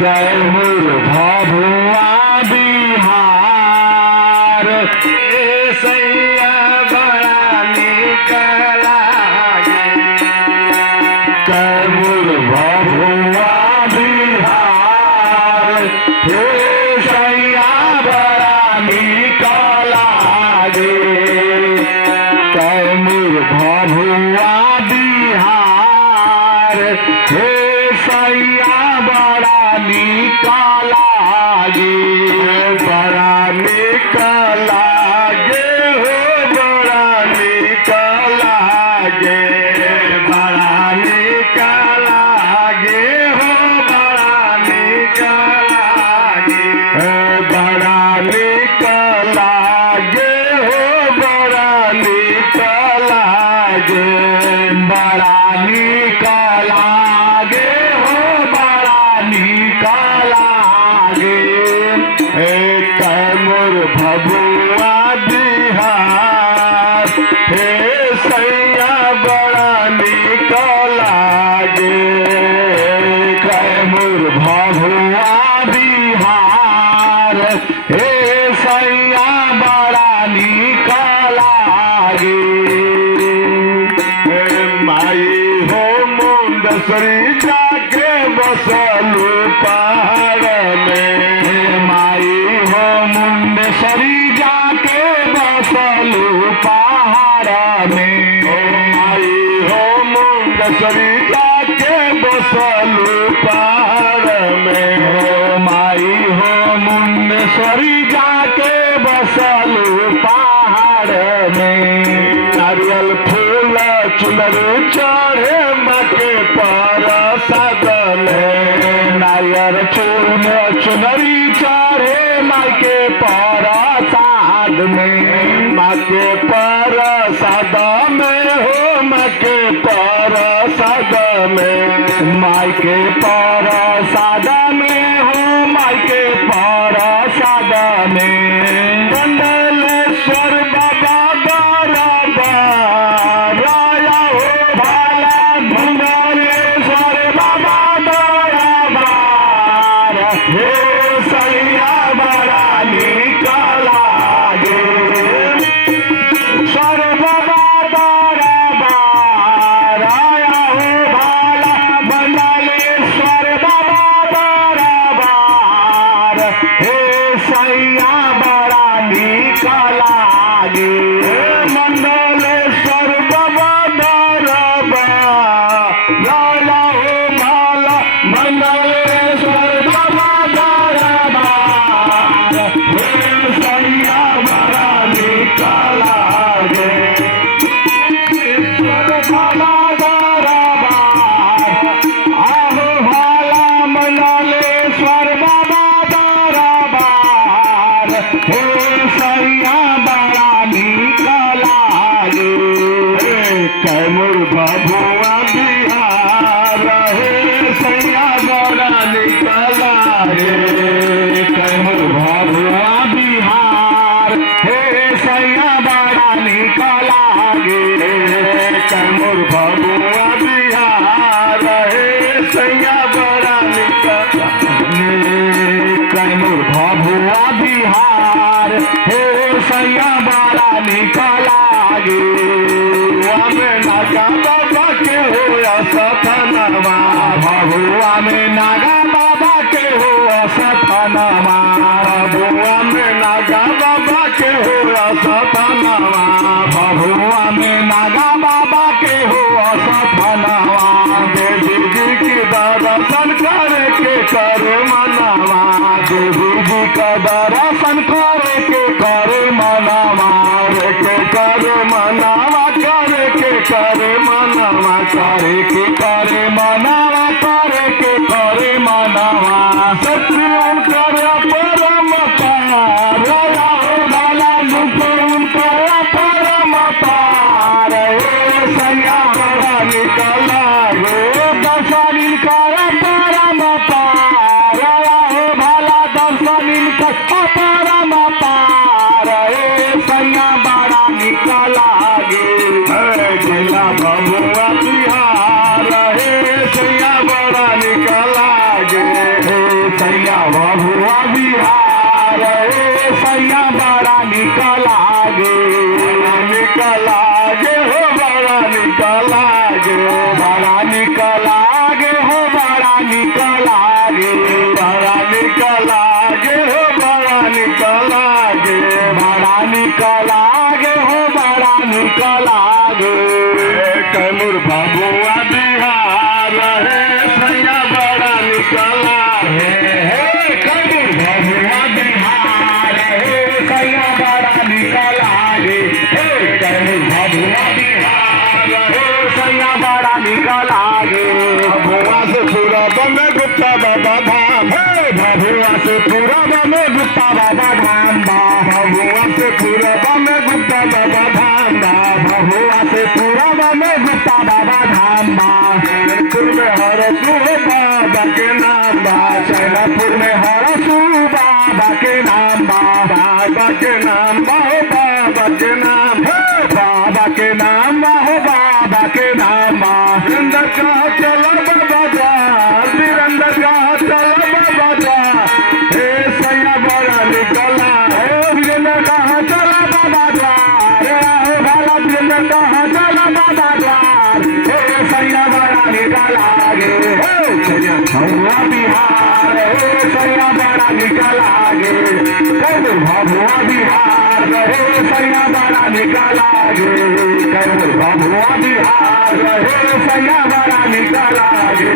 कैमूर भभुआ बिहार सैया बड़ा निक लागे। कैमूर भभुआ बिहार सैया बड़ा निक लागे। कैमूर भभुआ बिहार सैया बड़ा निक लागे। बड़ा निक लागे हो बड़ा निक लागे। बड़ा निक लागे हो बड़ा निक लागे। बड़ा निक लागे हो बड़ा निक लागे। बड़ा निक लागे हो बड़ा निक लागे। कैमूर भभुआ बिहार सैया बड़ा निक लागे। कैमूर भभुआ बिहार सैया बड़ा निक लागे। माई हो मुंडसरी जाके बसलू पहाड़ में। माई हो मुंडसरी जाके बसलू पहाड़ में। माई हो मुंडसरी जाके बसलू पहाड़ में। माई हो मुंडसरी जाके बसलू पहाड़ में। नारियल फूल चुनर चढ़े मके पर सदन। नारियल चून चुनरी चढ़े माके पर साद में। माके पर सद में हो मके पर सद में। मायके पर सद में हो मायके पर सद में। मंडलेश्वर बाबा दरबार राया हो भाला। मंडलेश्वर बाबा दरबार सैया बड़ा निक लागे। सर बाबा दरबार राया हो भाला। मंडलेश्वर बाबा दरबार सैया बड़ा निक लागे। मंडलेश्वर बाबा दरबार राया हो भाला। मंडलेश्वर बाबा दरबार सैया बड़ा निक लागे। बाबा दरबार आहो भाला। मंडलेश्वर बाबा दरबार सैया बड़ा निक लागे। कैमूर भभुआ बिहार सैया बड़ा निक लागे। कैमूर भभुआ बिहार सैया बड़ा निक लागे। कैमूर भभुआ बिहार सैया बड़ा निक लागे। कैमूर भभुआ बिहार सैया बड़ा निक लागे। में नागा बाबा के हो सथनमा। भभुआ में नागा बाबा के हो सथनमा। भभुआ में नागा बाबा के हो सथनमा। भभुआ में नागा बाबा के हो सथनमा। देवी जी के दर्शन करे के करे मनवा। देवी जी का दर्शन करे के करे मनवा। के करे मनवा करे के करे मनवा। करे के करे मनवा करे के करे मनवा। शत्रु करे परम पार भाला। कर परम पार सैया बड़ा निक लागे। दर्शन कर परम पार भाला। दर्शन कर परम पार सैया बड़ा निकल आगे निकल आगे हो बड़ा निकल आगे बड़ा निकल आगे हो बड़ा निकल आगे बड़ा निकल आगे हो बड़ा निकल आगे बड़ा निकल आगे हो बड़ा निकल आगे कैमूर भभुआ बिहार है सैया बड़ा निकल आगे कैमूर भभुआ बिहार है सैया बड़ा निकल आगे कैमूर भभुआ बिहार है सैया बड़ा निकल आगे भभुआ से पूरब में गुप्ता बाबा धाम है भभुआ से पूरब में गुप्ता बाबा धाम भभुआ से पूरब में गुप्ता बाबा धाम भभुआ से पूरब में गुप्ता बाबा धाम चैनपुर में हरसू बाबा के नाम चैनपुर में हरसू बाबा के नाम बाबा के नाम बाबा के नाम बाबा के नाम बाबा के नाम वीरेंद्र का चला बाबा द्वार वीरेंद्र का चला बाबा द्वार हे सैया बड़ा निकला हे वीरेंद्र का चला बाबा द्वार हे भाला वीरेंद्र का चला बाबा द्वार हे सैया बड़ा निकला गे हे सैया भभुआ बिहार हे सैया बड़ा निकला गे कैमूर भभुआ बिहार हे सैया बड़ा निकला गे कैमूर भभुआ बिहार हे सैया बड़ा निकला गे